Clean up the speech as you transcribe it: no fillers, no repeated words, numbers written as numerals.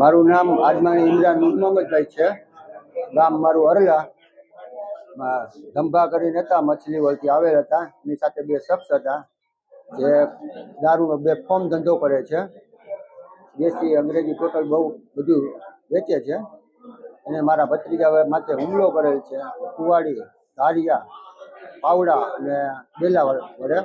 મારું નામ આદમાણી ઇમરાન મોહમ્મદભાઈ છે. ગામ મારું અરલા. ધંભા કરીને હતા, મછલી વળતી આવેલ હતા. એની સાથે બે શખ્સ હતા જે દારૂનો બેફામ ધંધો કરે છે. દેશી અંગ્રેજી ટોટલ બહુ બધું વેચે છે. એને મારા ભત્રીજા માથે હુમલો કરેલ છે. કુવાડી, ધારિયા, પાવડા અને બેલા વડે.